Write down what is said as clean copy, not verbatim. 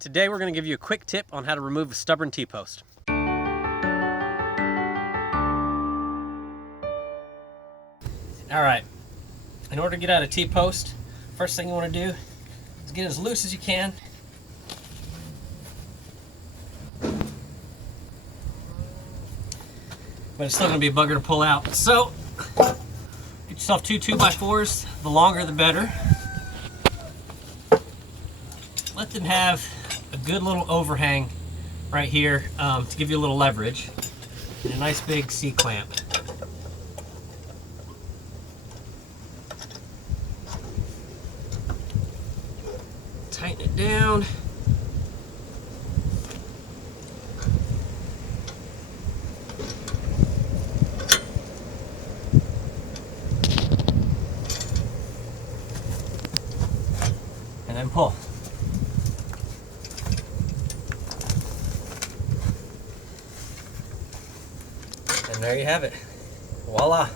Today we're going to give you a quick tip on how to remove a stubborn T-post. Alright, in order to get out a T-post, first thing you want to do is get it as loose as you can. But it's still going to be a bugger to pull out. So, get yourself two 2x4s, the longer the better. Let them have a good little overhang right here to give you a little leverage, and a nice big C-clamp. Tighten it down. And then pull. And there you have it. Voila.